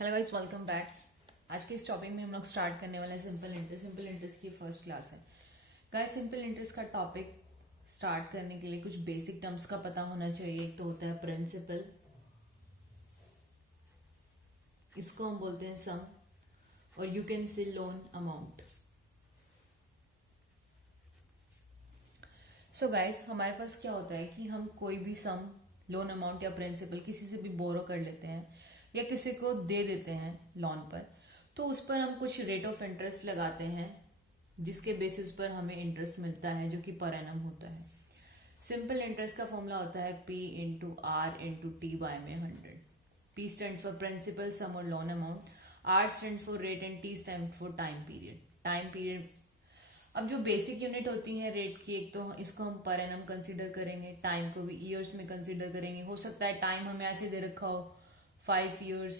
Hello guys, welcome back. आज के इस टॉपिक में हम लोग स्टार्ट करने वाले हैं सिंपल इंटरेस्ट। सिंपल इंटरेस्ट की फर्स्ट क्लास है गाइस। सिंपल इंटरेस्ट का टॉपिक स्टार्ट करने के लिए कुछ बेसिक टर्म्स का पता होना चाहिए। एक तो होता है प्रिंसिपल, इसको हम बोलते हैं सम, और you can say loan amount. So guys, हमारे पास क्या होता है कि हम कोई भी सम, लोन अमाउंट या प्रिंसिपल किसी से भी बोरो कर लेते हैं या किसी को दे देते हैं लोन पर, तो उस पर हम कुछ रेट ऑफ इंटरेस्ट लगाते हैं जिसके बेसिस पर हमें इंटरेस्ट मिलता है जो कि पर एनम होता है। सिंपल इंटरेस्ट का फॉर्मूला होता है P into R into T by में 100। P stand for principal, sum और loan amount, R stand for rate and T stand for time period. Time period, अब जो बेसिक यूनिट होती है रेट की, एक तो इसको हम पर एनम कंसीडर करेंगे, टाइम को भी ईयर्स में कंसीडर करेंगे। हो सकता है टाइम हमें ऐसे दे रखा हो 5 years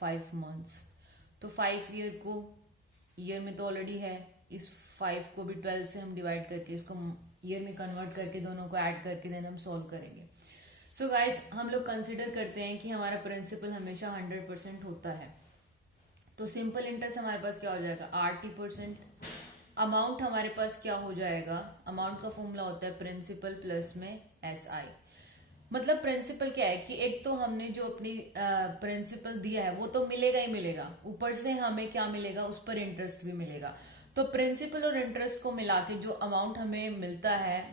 5 months, तो 5 ईयर को ईयर में तो ऑलरेडी है, इस 5 को भी 12 से हम डिवाइड करके इसको ईयर में कन्वर्ट करके दोनों को ऐड करके देन हम सॉल्व करेंगे। सो गाइज, हम लोग कंसिडर करते हैं कि हमारा प्रिंसिपल हमेशा 100% होता है, तो सिंपल इंटरेस्ट हमारे पास क्या हो जाएगा, RT%। अमाउंट हमारे पास क्या हो जाएगा, अमाउंट का फॉर्मूला होता है प्रिंसिपल प्लस में SI। मतलब प्रिंसिपल क्या है कि एक तो हमने जो अपनी प्रिंसिपल दिया है वो तो मिलेगा ही मिलेगा, ऊपर से हमें क्या मिलेगा, उस पर इंटरेस्ट भी मिलेगा। तो प्रिंसिपल और इंटरेस्ट को मिला के जो अमाउंट हमें मिलता है,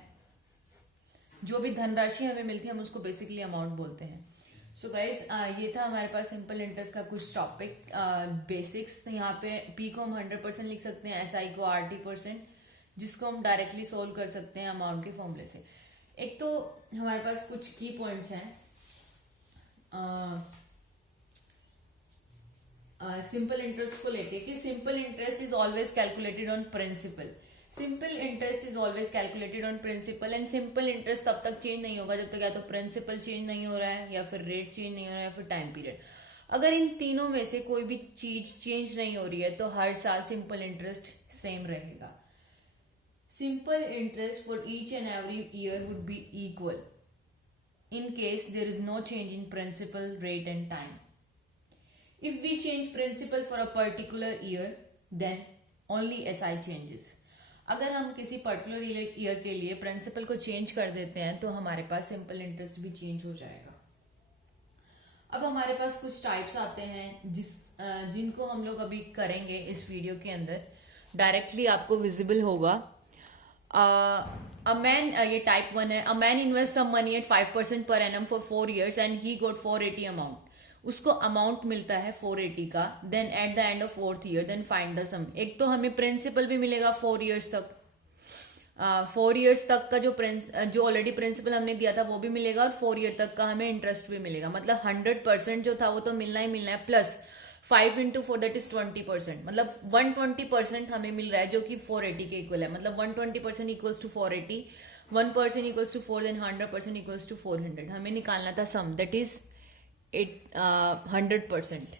जो भी धनराशि हमें मिलती है, हम उसको बेसिकली अमाउंट बोलते हैं। सो गाइज, ये था हमारे पास सिंपल इंटरेस्ट का कुछ टॉपिक बेसिक्स। तो यहाँ पे P को हम 100% लिख सकते हैं, SI को RT%, जिसको हम डायरेक्टली सोल्व कर सकते हैं अमाउंट के फॉर्मूले से। एक तो हमारे पास कुछ की पॉइंट्स हैं सिंपल इंटरेस्ट को लेके कि simple interest is always calculated on principal. Simple interest is always calculated on principal and simple interest तब तक चेंज नहीं होगा जब तक या तो प्रिंसिपल चेंज नहीं हो रहा है, या फिर रेट चेंज नहीं हो रहा है, या फिर टाइम पीरियड। अगर इन तीनों में से कोई भी चीज चेंज नहीं हो रही है तो हर साल सिंपल इंटरेस्ट सेम रहेगा। Simple interest for each and every year would be equal in case there is no change in principal, rate and time. If we change principal for a particular year, then only SI changes. अगर हम किसी particular year के लिए principal को change कर देते हैं तो हमारे पास सिंपल इंटरेस्ट भी चेंज हो जाएगा। अब हमारे पास कुछ टाइप्स आते हैं जिनको हम लोग अभी करेंगे इस वीडियो के अंदर, डायरेक्टली आपको विजिबल होगा। ये टाइप 1 है। A man invest some money at 5% per annum for 4 years and he got 480 amount. उसको अमाउंट मिलता है 480 का। Then at the end of 4th year then find the sum. एक तो हमें प्रिंसिपल भी मिलेगा 4 years तक, 4 years तक का जो ऑलरेडी प्रिंसिपल हमने दिया था वो भी मिलेगा, और 4 year तक का हमें इंटरेस्ट भी मिलेगा। मतलब 100% जो था वो तो मिलना ही मिलना है, प्लस 5 into 4 दैट इज 20%, मतलब 120% हमें मिल रहा है जो कि 480 के इक्वल है। मतलब 120% equals to 480, 1% equals to 4, then 100% equals to 400। हमें निकालना था सम, दैट इज 100%।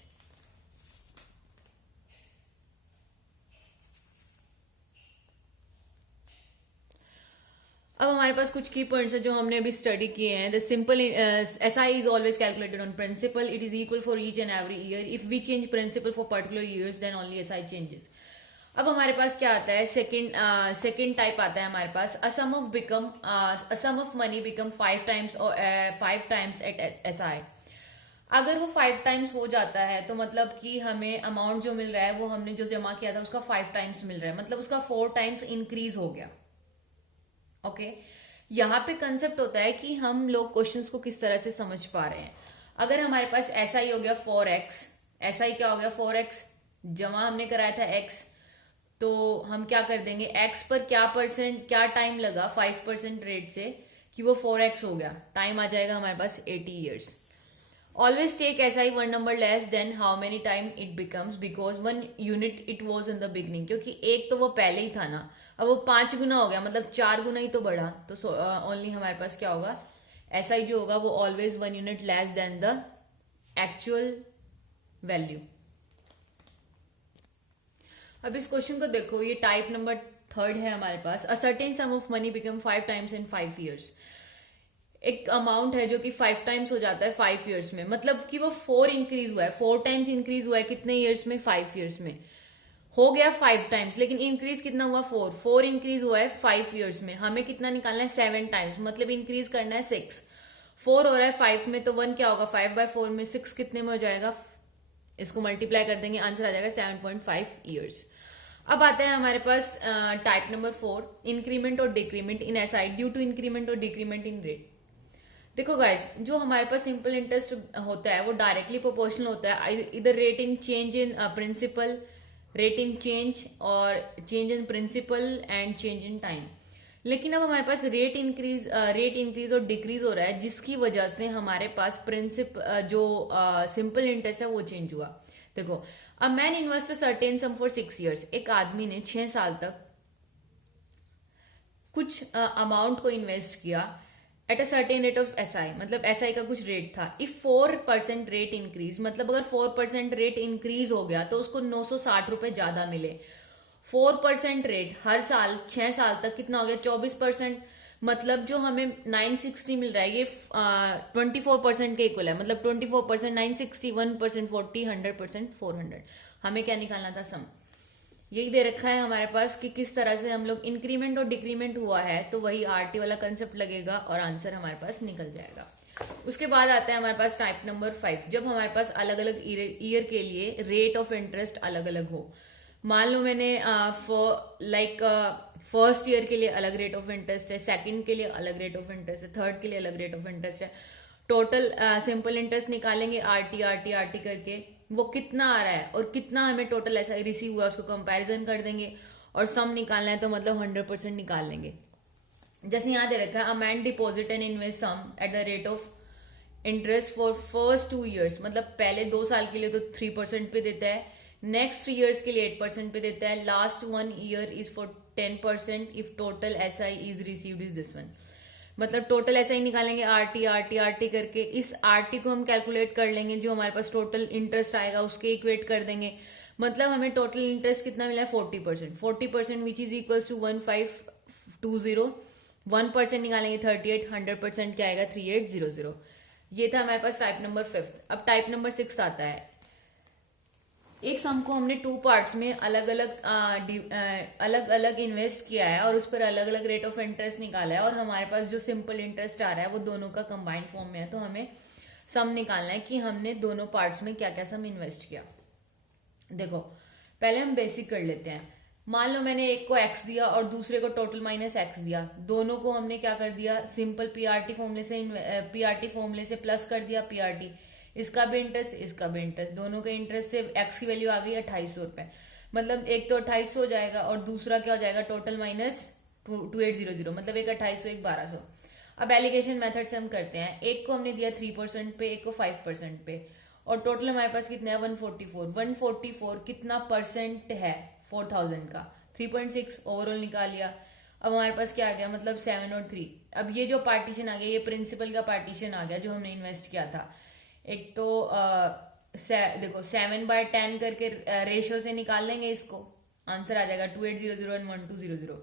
अब हमारे पास कुछ की पॉइंट्स है जो हमने अभी स्टडी किए हैं। The simple SI is always calculated on principal, it is equal for each and every year. If we change principal for particular years then only SI changes. अब हमारे पास क्या आता है, सेकेंड टाइप आता है हमारे पास, a sum of money become 5 times at SI। अगर वो 5 times हो जाता है तो मतलब कि हमें अमाउंट जो मिल रहा है वो हमने जो जमा किया था उसका 5 times मिल रहा है, मतलब उसका 4 times इंक्रीज हो गया। ओके, यहाँ पे कंसेप्ट होता है कि हम लोग क्वेश्चंस को किस तरह से समझ पा रहे हैं। अगर हमारे पास SI हो गया 4x, SI क्या हो गया 4x, जमा हमने कराया था x, तो हम क्या कर देंगे, x पर क्या टाइम लगा 5% रेट से कि वो 4x हो गया, टाइम आ जाएगा हमारे पास 80 years। Always take SI one number less than how many time it becomes because 1 unit it was in the beginning। क्योंकि एक तो वो पहले ही था ना, अब वो 5 गुना हो गया, मतलब 4 गुना ही तो बढ़ा, तो ओनली हमारे पास क्या होगा, SI जो होगा वो always 1 unit less than the actual value। अब इस क्वेश्चन को देखो, ये टाइप नंबर 3 है हमारे पास। A certain sum of money become 5 times in 5 years। एक अमाउंट है जो कि 5 टाइम्स हो जाता है 5 ईयर्स में, मतलब कि वो 4 इंक्रीज हुआ है, 4 टाइम्स इंक्रीज हुआ है कितने ईयर्स में, 5 ईयर्स में हो गया 5 टाइम्स, लेकिन इंक्रीज कितना हुआ 4 इंक्रीज हुआ है 5 ईयर्स में, हमें कितना निकालना है 7 टाइम्स, मतलब इंक्रीज करना है 6, 4 हो रहा है 5 में तो 1 क्या होगा 5/4 में, 6 कितने में हो जाएगा, इसको मल्टीप्लाई कर देंगे आंसर आ जाएगा 7.5 ईयर्स। अब आता है हमारे पास टाइप नंबर 4, इंक्रीमेंट और decrement in SI due to increment और डिक्रीमेंट इन रेट। देखो गाइस, जो हमारे पास सिंपल इंटरेस्ट होता है वो डायरेक्टली प्रोपोर्शनल होता है, इधर rate in change in principal, rate in change और change in principal and change in time. लेकिन अब हमारे पास रेट इंक्रीज और डिक्रीज हो रहा है, जिसकी वजह से हमारे पास जो सिंपल इंटरेस्ट है वो चेंज हुआ। देखो, अ man invest certain some for 6 years, एक आदमी ने 6 साल तक कुछ अमाउंट को इन्वेस्ट किया at a certain rate of SI, मतलब एसआई का कुछ रेट था। इफ 4% रेट इंक्रीज, मतलब अगर 4% रेट इंक्रीज हो गया तो उसको 960 रुपए ज्यादा मिले। 4% रेट हर साल 6 साल तक कितना हो गया 24%, मतलब जो हमें 960 मिल रहा है ये 24% के इक्वल है, मतलब 24% 960, 1% 40, 100% 400। हमें क्या निकालना था सम, यही दे रखा है हमारे पास कि किस तरह से हम लोग इंक्रीमेंट और डिक्रीमेंट हुआ है तो वही आरटी वाला कंसेप्ट लगेगा और आंसर हमारे पास निकल जाएगा। उसके बाद आता है हमारे पास टाइप नंबर 5, जब हमारे पास अलग अलग ईयर के लिए रेट ऑफ इंटरेस्ट अलग अलग हो। मान लो मैंने फर्स्ट ईयर के लिए अलग रेट ऑफ इंटरेस्ट है, सेकंड के लिए अलग रेट ऑफ इंटरेस्ट है, थर्ड के लिए अलग रेट ऑफ इंटरेस्ट है। टोटल सिंपल इंटरेस्ट निकालेंगे आरटी आरटी आरटी करके, वो कितना आ रहा है और कितना हमें टोटल ऐसा रिसीव हुआ उसको कंपैरिजन कर देंगे और सम निकालना है तो मतलब 100% निकाल लेंगे। जैसे यहाँ दे रखा है, a man deposit and invest sum at the rate of interest for first 2 years, मतलब पहले 2 साल के लिए तो 3% पे देता है, नेक्स्ट 3 ईयर्स के लिए 8% पे देता है, last 1 year is for 10%, if total SI is received is this one. मतलब टोटल एसआई निकालेंगे आरटी आरटी आरटी करके, इस आरटी को हम कैलकुलेट कर लेंगे, जो हमारे पास टोटल इंटरेस्ट आएगा उसके इक्वेट कर देंगे, मतलब हमें टोटल इंटरेस्ट कितना मिला है 40%, 40% विच इज इक्वल टू 1520, 1% निकालेंगे 38, 100% क्या आएगा 3800। ये था हमारे पास टाइप नंबर 5। अब टाइप नंबर 6 आता है, एक सम को हमने 2 पार्ट्स में अलग अलग इन्वेस्ट किया है और उस पर अलग अलग रेट ऑफ इंटरेस्ट निकाला है और हमारे पास जो सिंपल इंटरेस्ट आ रहा है वो दोनों का कंबाइंड फॉर्म में है, तो हमें सम निकालना है कि हमने दोनों पार्ट्स में क्या क्या सम इन्वेस्ट किया। देखो, पहले हम बेसिक कर लेते हैं। मान लो मैंने एक को x दिया और दूसरे को टोटल माइनस x दिया, दोनों को हमने क्या कर दिया सिंपल पीआरटी फॉर्मूले से प्लस कर दिया पीआरटी, इसका भी इंटरेस्ट इसका भी इंटरेस्ट, दोनों के इंटरेस्ट से x की वैल्यू आ गई 2800 रुपए, मतलब एक तो 2800 हो जाएगा और दूसरा क्या हो जाएगा टोटल माइनस 2800, मतलब एक 2800 एक 1200। अब एलिगेशन मेथड से हम करते हैं, एक को हमने दिया 3% पे, एक को 5% पे और टोटल हमारे पास कितना है 144 कितना परसेंट है 4000 का 3.6 ओवरऑल निकाल लिया। अब हमारे पास क्या आ गया, मतलब 7 और 3। अब ये जो पार्टीशन आ गया ये प्रिंसिपल का पार्टीशन आ गया जो हमने इन्वेस्ट किया था। एक तो देखो 7/10 करके रेशियो से निकाल लेंगे, इसको आंसर आ जाएगा 2800 एंड 1200।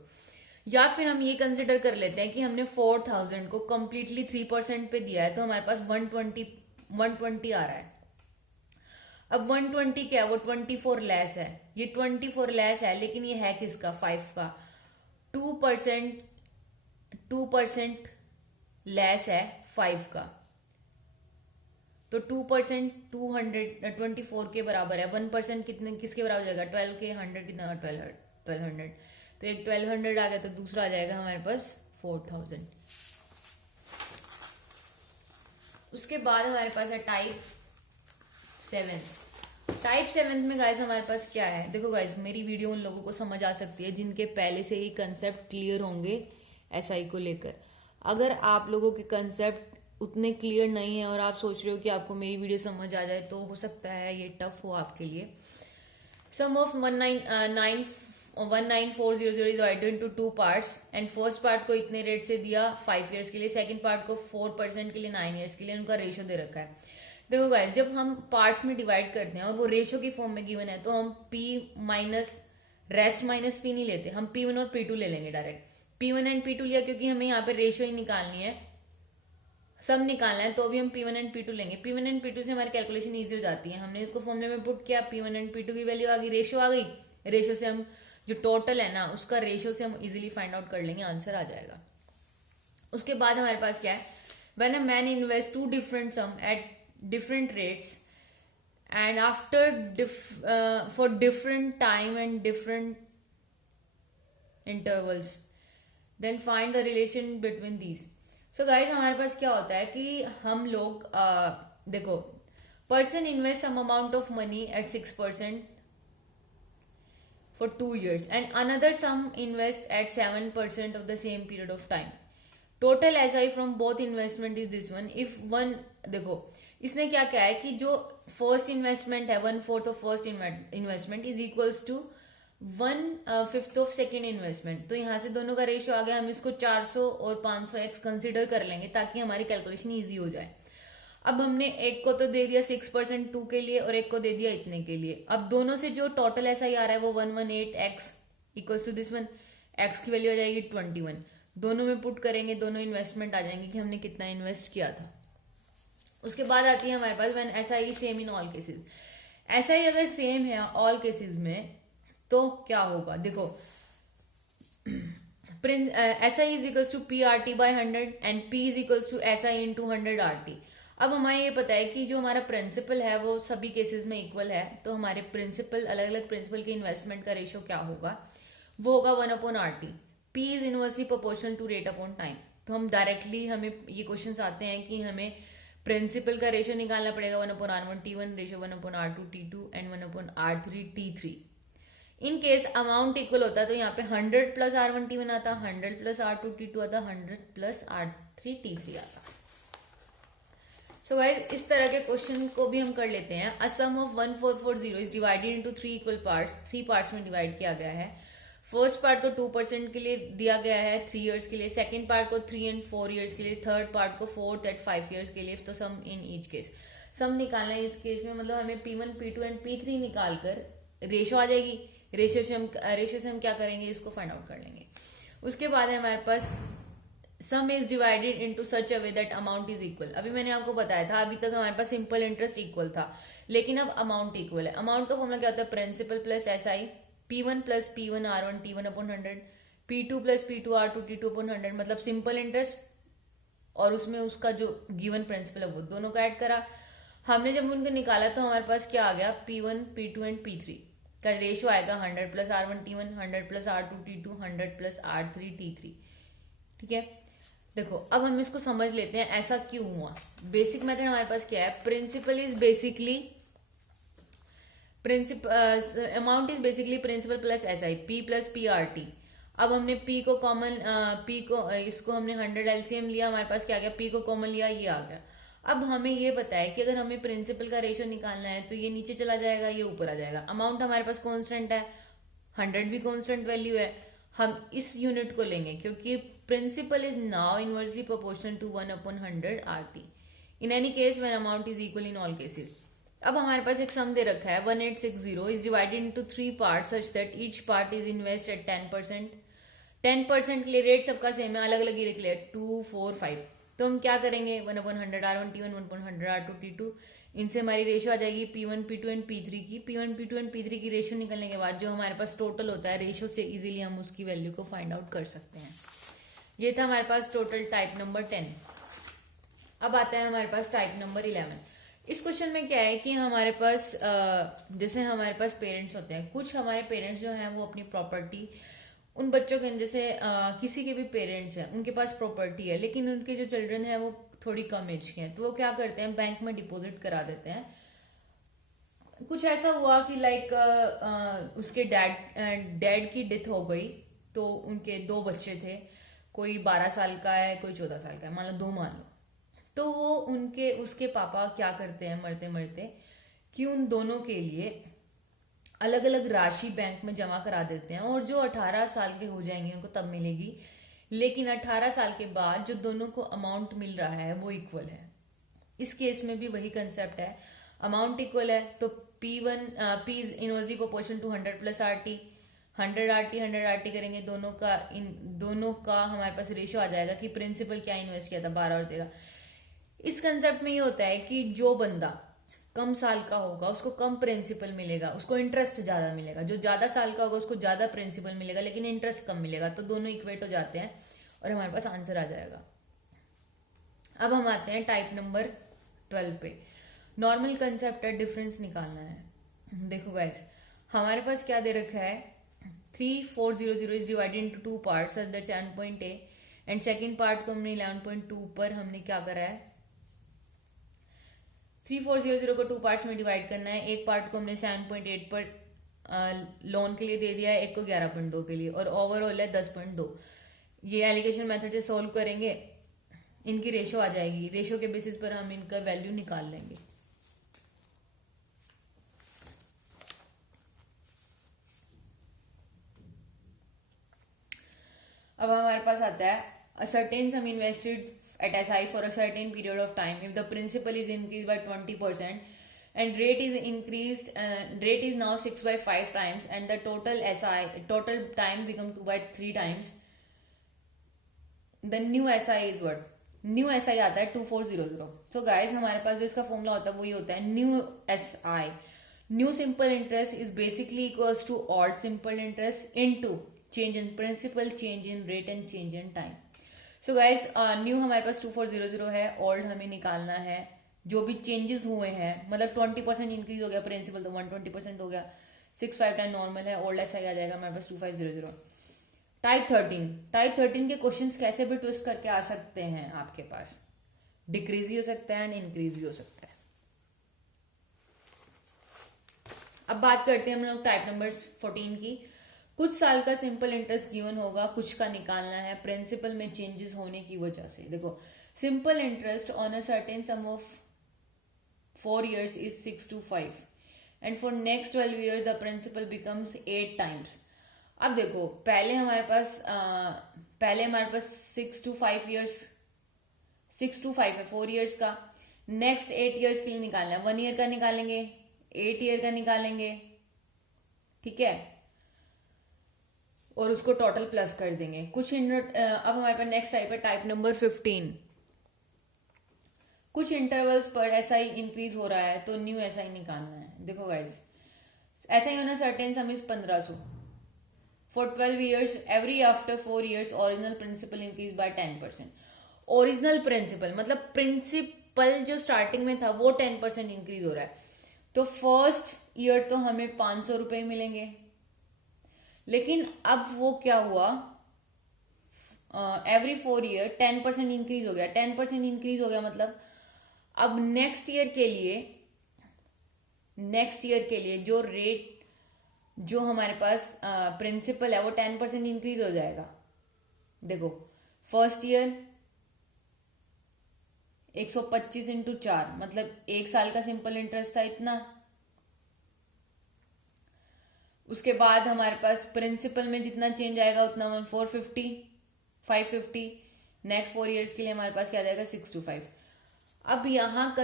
या फिर हम ये कंसिडर कर लेते हैं कि हमने 4000 को कंप्लीटली 3% पे दिया है तो हमारे पास 120 आ रहा है। अब 120 क्या है, वो 24 लेस है, ये 24 लेस है, लेकिन ये है किसका 5 का, 2% लेस है 5 का, तो 2% 224 के बराबर है। 1% कितने किसके बराबर जाएगा 12 के, 100 कितना 1200, तो एक 1200 आ गया तो दूसरा आ जाएगा हमारे पास 4000। उसके बाद हमारे पास है टाइप 7 में गाइस हमारे पास क्या है, देखो गाइस मेरी वीडियो उन लोगों को समझ आ सकती है जिनके पहले से ही कंसेप्ट क्लियर होंगे एसआई को लेकर। अगर आप लोगों के कंसेप्ट उतने क्लियर नहीं है और आप सोच रहे हो कि आपको मेरी वीडियो समझ आ जाए तो हो सकता है ये टफ हो आपके लिए। Sum of 19400 is divided into 2 parts and first part को इतने रेट से दिया 5 इयर्स के लिए, सेकंड पार्ट को 4% के लिए 9 इयर्स के लिए, उनका रेशियो दे रखा है। देखो गाइस, जब हम पार्ट्स में डिवाइड करते हैं और वो रेशियो की फॉर्म में गिवन है तो हम P minus raised minus P नहीं लेते, हम P1 और P2 ले लेंगे डायरेक्ट। P1 एंड P2 लिया क्योंकि हमें यहाँ पे रेशियो ही निकालनी है सम निकालना है तो अभी हम P1 एंड P2 लेंगे। P1 एंड P2 से हमारी कैलकुलेशन ईजी हो जाती है। हमने इसको फॉर्मूले में पुट किया, P1 एंड P2 की वैल्यू आ गई, रेशियो आ गई, रेशियो से हम जो टोटल है ना उसका रेशियो से हम इजीली फाइंड आउट कर लेंगे, आंसर आ जाएगा। उसके बाद हमारे पास क्या है, when a man invest two different sum at different rates and after for different time and different intervals then find the relation between these. So guys हमारे पास क्या होता है कि हम लोग देखो, person invest sum amount of money at 6% for 2 years and another sum invest at 7% of the same period of time. Total SI from both investment is this one. If one, देखो इसने क्या क्या है कि जो फर्स्ट इन्वेस्टमेंट है 1/4 of first investment is equals to 1/5 of second investment. तो यहाँ से दोनों का रेशियो आ गया, हम इसको 400 और 500x कंसिडर कर लेंगे ताकि हमारी कैलकुलेशन ईजी हो जाए। अब हमने एक को तो दे दिया 6% 2 के लिए और एक को दे दिया इतने के लिए। अब दोनों से जो टोटल ऐसा ही आ रहा है वो 118x equals to this one, x की वैल्यू आ जाएगी 21। दोनों में पुट करेंगे, दोनों इन्वेस्टमेंट आ जाएंगे कि हमने कितना इन्वेस्ट किया था। उसके बाद आती है हमारे पास व्हेन ऐसा ही सेम इन ऑल केसेस। ऐसा ही अगर सेम है ऑल केसेस में तो क्या होगा, देखो ऐसा ही is equals to PRT by 100 and P is equals to SI into 100 RT। अब हमें ये पता है कि जो हमारा प्रिंसिपल है वो सभी केसेस में इक्वल है, तो हमारे प्रिंसिपल अलग अलग प्रिंसिपल के इन्वेस्टमेंट का रेशियो क्या होगा, वो होगा 1/RT। P is inversely proportional to rate upon time. तो हम डायरेक्टली, हमें ये क्वेश्चन आते हैं कि हमें प्रिंसिपल का रेशियो निकालना पड़ेगा 1/R1T1 ratio 1/R2T2 and 1/R3T3। In case amount equal होता है तो यहाँ पे 100 प्लस R1T1 आता, 100 प्लस R2T2 आता, 100 प्लस R3T3 आता। सो गाइज इस तरह के क्वेश्चन को भी हम कर लेते हैं। A sum of 1440 is divided into 3 equal parts, 3 parts में डिवाइड किया गया है। फर्स्ट पार्ट को 2% के लिए दिया गया है 3 इयर्स के लिए, सेकंड पार्ट को 3 एंड 4 इयर्स के लिए, थर्ड पार्ट को 4 एंड 5 इयर्स के लिए। तो सम इन ईच केस, सम निकालना है इस केस में, मतलब हमें P1 P2 एंड P3 निकाल कर रेशियो आ जाएगी। रेशियो से हम क्या करेंगे, इसको फाइंड आउट कर लेंगे। उसके बाद है हमारे पास sum is divided into such a way that amount is equal. अभी मैंने आपको बताया था, अभी तक हमारे पास सिंपल इंटरेस्ट इक्वल था, लेकिन अब अमाउंट इक्वल है। अमाउंट का फॉर्मूला क्या होता है, principal plus SI, P1 plus P1 R1T1 upon 100, P2 plus P2 R2T2 upon 100, मतलब सिंपल इंटरेस्ट और उसमें उसका जो गिवन प्रिंसिपल है वो दोनों को ऐड करा। हमने जब उनको निकाला तो हमारे पास क्या आ गया, P1 P2 एंड P3 का रेशियो आएगा 100 plus R1T1, 100 plus R2T2, 100 plus R3T3। ठीक है, देखो अब हम इसको समझ लेते हैं ऐसा क्यों हुआ। बेसिक मेथड हमारे पास क्या है, principal is basically amount is basically principal plus SI, P plus PRT। अब हमने P को कॉमन, P को इसको हमने 100 LCM लिया, हमारे पास क्या आ गया, P को कॉमन लिया, ये आ गया। अब हमें ये पता है कि अगर हमें प्रिंसिपल का रेशियो निकालना है तो ये नीचे चला जाएगा, ये ऊपर आ जाएगा। अमाउंट हमारे पास कांस्टेंट है, 100 भी कांस्टेंट वैल्यू है, हम इस यूनिट को लेंगे क्योंकि principal is now inversely proportional to 1/100 RT in any case when amount is equal in all cases. अब हमारे पास एक सम दे रखा है 1860 is divided into 3 part such that each part is invest at 10%। 10% के लिए रेट सबका सेम है, अलग अलग ही लिख लिया 2, 4, 5। तो हम क्या करेंगे, 1/100 R1T1, 1/100 R2T2, इनसे हमारी रेशियो आ जाएगी P1 P2 एंड P3 की। P1 P2 एंड P3 की रेशियो निकलने के बाद जो हमारे पास टोटल होता है, रेशियो से इजीली हम उसकी वैल्यू को फाइंड आउट कर सकते हैं। ये था हमारे पास टोटल टाइप नंबर 10। अब आता है हमारे पास टाइप नंबर 11। इस क्वेश्चन में क्या है कि हमारे पास जैसे हमारे पास पेरेंट्स होते हैं, कुछ हमारे पेरेंट्स जो हैं वो अपनी प्रॉपर्टी उन बच्चों के, जैसे किसी के भी पेरेंट्स हैं उनके पास प्रॉपर्टी है लेकिन उनके जो चिल्ड्रन है वो थोड़ी कम एज के हैं, तो वो क्या करते हैं, बैंक में डिपॉजिट करा देते हैं। कुछ ऐसा हुआ कि लाइक उसके डैड की डेथ हो गई, तो उनके 2 बच्चे थे, कोई 12 साल का है, कोई 14 साल का है, मान लो 2 मान लो। तो वो उसके पापा क्या करते हैं मरते मरते कि उन दोनों के लिए अलग अलग राशि बैंक में जमा करा देते हैं, और जो 18 साल के हो जाएंगे उनको तब मिलेगी, लेकिन 18 साल के बाद जो दोनों को अमाउंट मिल रहा है वो इक्वल है। इस केस में भी वही कंसेप्ट है, अमाउंट इक्वल है तो P is inversely proportional to 100 plus RT, 100 RT करेंगे, दोनों का हमारे पास रेशियो आ जाएगा कि प्रिंसिपल क्या इन्वेस्ट किया था 12 और 13। इस कंसेप्ट में ये होता है कि जो बंदा कम साल का होगा उसको कम प्रिंसिपल मिलेगा, उसको इंटरेस्ट ज्यादा मिलेगा। जो ज्यादा साल का होगा उसको ज्यादा प्रिंसिपल मिलेगा लेकिन इंटरेस्ट कम मिलेगा। तो दोनों इक्वेट हो जाते हैं और हमारे पास आंसर आ जाएगा। अब हम आते हैं टाइप नंबर 12 पे। नॉर्मल कंसेप्ट है, डिफरेंस निकालना है। देखो गाइस, हमारे पास क्या दे रखा है, 3400 is divided into two parts such that 7.a and second part को हमने 11.2 पर हमने क्या करा है, 3400 को टू पार्ट्स में डिवाइड करना है। एक पार्ट को हमने 7.8 पर लोन के लिए दे दिया है, एक को 11.2 के लिए, और ओवरऑल है 10.2। ये एलिगेशन मेथड से सोल्व करेंगे, इनकी रेशो आ जाएगी। रेशो के बेसिस पर हम इनका वैल्यू निकाल लेंगे। अब हमारे पास आता है a certain sum invested at SI for a certain period of time if the principal is increased by 20% and rate is increased, rate is now 6 by 5 times and the total time become 2 by 3 times, the new SI is what? New SI आता है 2400। So guys, हमारे पास जो इसका formula होता है वही होता है new SI। New simple interest is basically equals to old simple interest into change in principal, change in rate and change in time. So guys, new हमारे पास 2400 है, ओल्ड हमें निकालना है जो भी चेंजेस हुए हैं। मतलब 20% इंक्रीज हो गया प्रिंसिपल तो 120% हो गया। 6 5 10 नॉर्मल है, ओल्ड SI आ जाएगा हमारे पास 2500। टाइप 13 के क्वेश्चंस कैसे भी ट्विस्ट करके आ सकते हैं आपके पास। डिक्रीज भी हो सकता है एंड इंक्रीज भी हो सकता है। अब बात करते हैं हम लोग टाइप नंबर 14 की। कुछ साल का सिंपल इंटरेस्ट गिवन होगा, कुछ का निकालना है प्रिंसिपल में चेंजेस होने की वजह से। देखो, simple interest on a certain sum of 4 years is 6 to 5 and for next 12 years the principal becomes 8 times। अब देखो, पहले हमारे पास 6 to 5 years, 6 to 5 है 4 years का। नेक्स्ट 8 years के लिए निकालना है, 1 year का निकालेंगे, 8 year का निकालेंगे, ठीक है, और उसको टोटल प्लस कर देंगे कुछ। अब हमारे पास नेक्स्ट टाइप है टाइप नंबर 15। कुछ इंटरवल्स पर SI इंक्रीज हो रहा है तो न्यू SI निकालना है। देखो गाइस, SI होना certain sum is 1500 for 12 years, every after 4 years original principal increase by 10%। Original principal मतलब प्रिंसिपल जो स्टार्टिंग में था वो 10% इंक्रीज हो रहा है। तो फर्स्ट ईयर तो हमें 500 रुपए मिलेंगे, लेकिन अब वो क्या हुआ, एवरी 4 year 10% इंक्रीज हो गया। 10% इंक्रीज हो गया मतलब अब नेक्स्ट ईयर के लिए जो रेट, जो हमारे पास प्रिंसिपल है वो 10% इंक्रीज हो जाएगा। देखो, फर्स्ट ईयर 125 इंटू 4 मतलब 1 साल का सिंपल इंटरेस्ट था इतना। उसके बाद हमारे पास प्रिंसिपल में जितना चेंज आएगा उतना 450 550। नेक्स्ट 4 years के लिए हमारे पास क्या जाएगा 6 to 5। अब यहाँ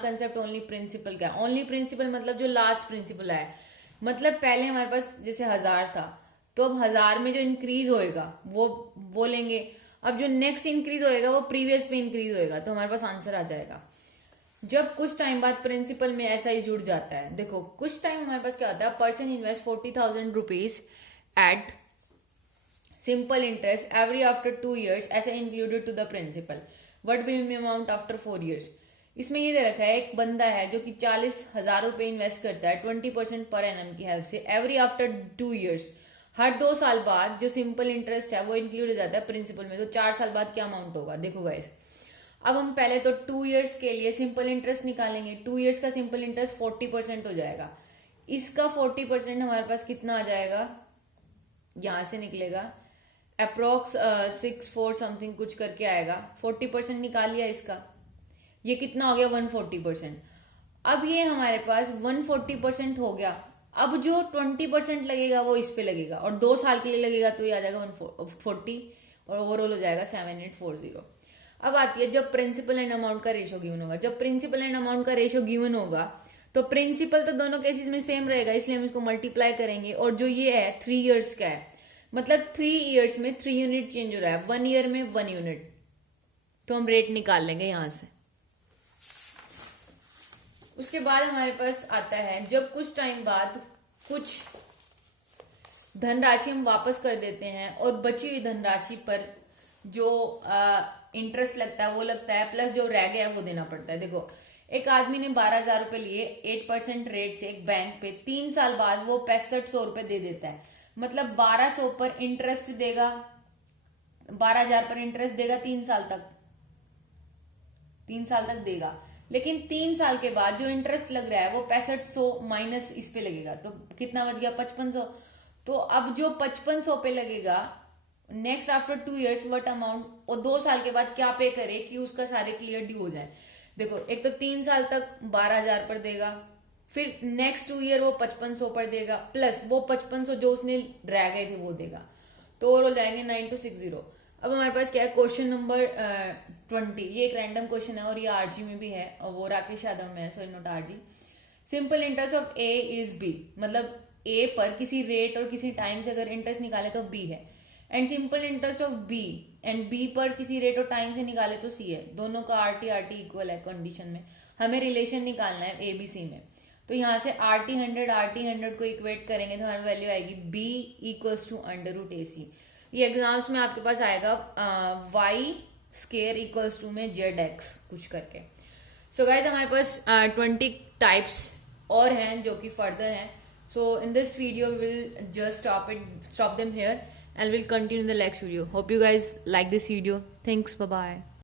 कंसेप्ट ओनली प्रिंसिपल का, ओनली प्रिंसिपल मतलब जो लास्ट प्रिंसिपल है। मतलब पहले हमारे पास जैसे 1000 था तो अब 1000 में जो इंक्रीज होएगा वो लेंगे। अब जो नेक्स्ट इंक्रीज होएगा वो प्रीवियस पे इंक्रीज होएगा, तो हमारे पास आंसर आ जाएगा। जब कुछ टाइम बाद प्रिंसिपल में ऐसा ही जुड़ जाता है। देखो, कुछ टाइम हमारे पास क्या होता है, person invest 40,000 rupees at simple interest every after 2 years is included to the principal, what will be amount after 4 years। इसमें ये दे रखा है, एक बंदा है जो कि 40,000 रुपए इन्वेस्ट करता है 20% पर एनम की हेल्प से एवरी आफ्टर 2 years। हर 2 साल बाद जो सिंपल इंटरेस्ट है वो इंक्लूड हो जाता है प्रिंसिपल में। तो 4 साल बाद क्या अमाउंट होगा, देखो गाइस। अब हम पहले तो 2 years के लिए सिंपल इंटरेस्ट निकालेंगे। 2 years का सिंपल इंटरेस्ट 40% हो जाएगा। इसका 40% हमारे पास कितना आ जाएगा, यहां से निकलेगा अप्रोक्स 64 समथिंग कुछ करके आएगा। 40% निकाल लिया इसका, ये कितना हो गया 140%। अब ये हमारे पास 140% हो गया। अब जो 20% लगेगा वो इस पे लगेगा और 2 साल के लिए लगेगा तो ये आ जाएगा 140 और ओवरऑल हो जाएगा 7840। अब आती है जब प्रिंसिपल एंड अमाउंट का रेशो गिवन होगा। जब प्रिंसिपल एंड अमाउंट का रेशो गिवन होगा तो प्रिंसिपल तो दोनों केसेस में सेम रहेगा, इसलिए हम इसको मल्टीप्लाई करेंगे। और जो ये है 3 years का है, मतलब 3 years में 3 यूनिट चेंज हो रहा है, 1 year में 1 यूनिट। तो हम रेट निकाल लेंगे यहां से। उसके बाद हमारे पास आता है जब कुछ टाइम बाद कुछ धनराशि हम वापस कर देते हैं और बची हुई धनराशि पर जो इंटरेस्ट लगता है वो लगता है, प्लस जो रह गया वो देना पड़ता है। देखो, एक आदमी ने 12,000 रुपए लिए 8% रेट से एक बैंक पे, 3 साल बाद वो 6500 रुपए दे देता है। मतलब 1200 पर इंटरेस्ट देगा, 12,000 पर इंटरेस्ट देगा 3 साल तक, 3 साल तक देगा। लेकिन 3 साल के बाद जो इंटरेस्ट लग रहा है वो 6500 माइनस इस पे लगेगा, तो कितना बच गया? 5500। तो अब जो 5500 पे लगेगा, next after 2 years what amount, और 2 साल के बाद क्या पे करे कि उसका सारे क्लियर ड्यू हो जाए। देखो, एक तो 3 साल तक 12,000 पर देगा, फिर नेक्स्ट 2 year वो 5500 पर देगा, प्लस वो 5500 जो उसने रह गए थे वो देगा, तो ओवरऑल जाएंगे 9260। अब हमारे पास क्या है? Question number 20। ये एक रैंडम क्वेश्चन है और ये आरजी में भी है, और वो राकेश यादव में है, so not RG. Simple interest of A is B, मतलब ए पर किसी रेट और किसी टाइम से अगर इंटरेस्ट निकाले तो बी है, and simple interest of B and B पर किसी रेट और टाइम से निकाले तो सी है। दोनों का आरटी इक्वल है कंडीशन में। हमें रिलेशन निकालना है एबीसी में, तो यहां से आरटी 100 को इक्वेट करेंगे तो हमारी वैल्यू आएगी बी इक्वल्स टू √AC। ये एग्जाम्स में आपके पास आएगा वाई स्केयर इक्वल्स टू में ZX कुछ करके। सो गाइज, हमारे पास 20 टाइप्स और हैं जो कि फर्दर हैं। So in this video will just stop them here and we'll continue in the next video. Hope you guys like this video. Thanks. Bye bye.